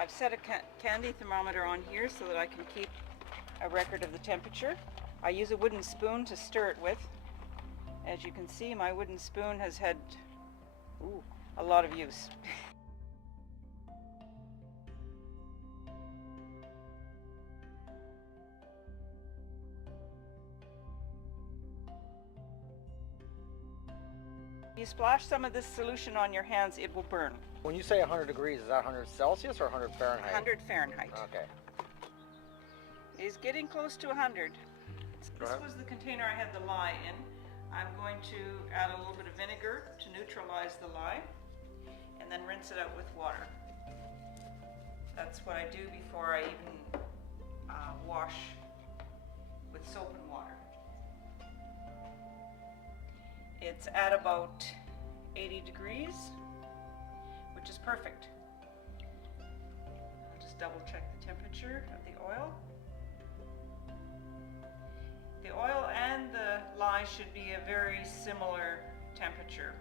I've set a candy thermometer on here so that I can keep a record of the temperature. I use a wooden spoon to stir it with. As you can see, my wooden spoon has had a lot of use. If you splash some of this solution on your hands, it will burn. When you say 100 degrees, is that 100 Celsius or 100 Fahrenheit? 100 Fahrenheit. Okay. It's getting close to 100. This was the container I had the lye in. I'm going to add a little bit of vinegar to neutralize the lye and then rinse it out with water. That's what I do before I even wash with soap and water. It's at about 80 degrees, which is perfect. I'll just double check the temperature of the oil. The oil and the lye should be a very similar temperature.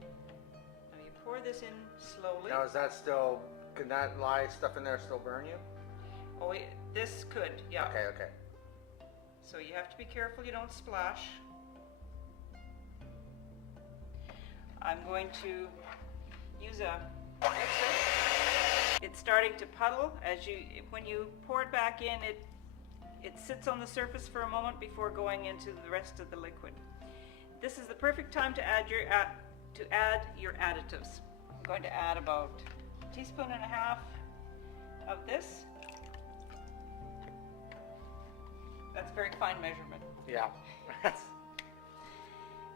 Now you pour this in slowly. Now is that still, can that lye stuff in there still burn you? Oh, this could, yeah. Okay, okay. So you have to be careful you don't splash. I'm going to use a mixer. It's starting to puddle when you pour it back in. It sits on the surface for a moment before going into the rest of the liquid. This is the perfect time to add your additives. I'm going to add about 1.5 teaspoons of this. That's very fine measurement. Yeah.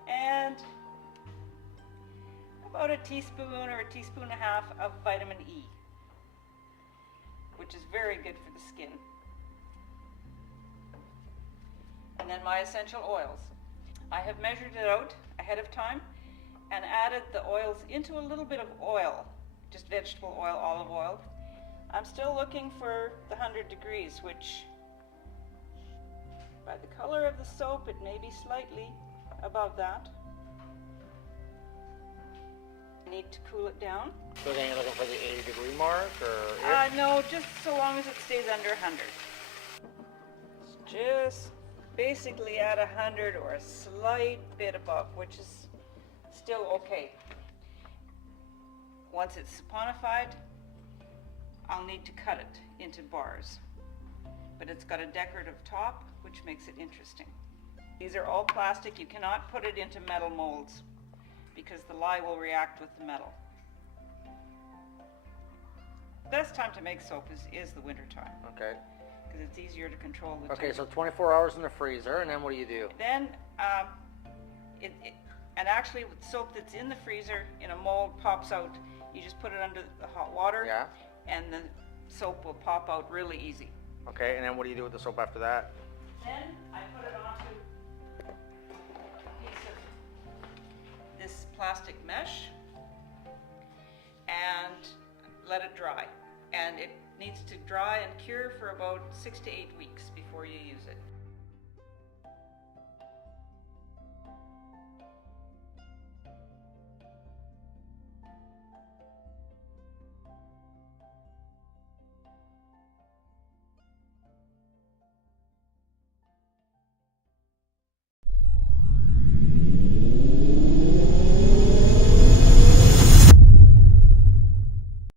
And about 1 teaspoon or 1.5 teaspoons of vitamin E, which is very good for the skin. And then my essential oils. I have measured it out ahead of time and added the oils into a little bit of oil, just vegetable oil, olive oil. I'm still looking for the 100 degrees, which by the color of the soap, it may be slightly above that. I need to cool it down. So then you're looking for the 80-degree mark, or? No, just so long as it stays under 100. Just basically at 100 or a slight bit above, which is still okay. Once it's saponified, I'll need to cut it into bars. But it's got a decorative top, which makes it interesting. These are all plastic. You cannot put it into metal molds because the lye will react with the metal. The best time to make soap is the winter time. Okay. Because it's easier to control the Okay, temperature. so 24 hours in the freezer, and then what do you do? Then, and actually with soap that's in the freezer in a mold pops out. You just put it under the hot water, Yeah. and the soap will pop out really easy. Okay, and then what do you do with the soap after that? Then I put it onto a piece of this plastic mesh and let it dry. And it needs to dry and cure for about 6 to 8 weeks before you use it.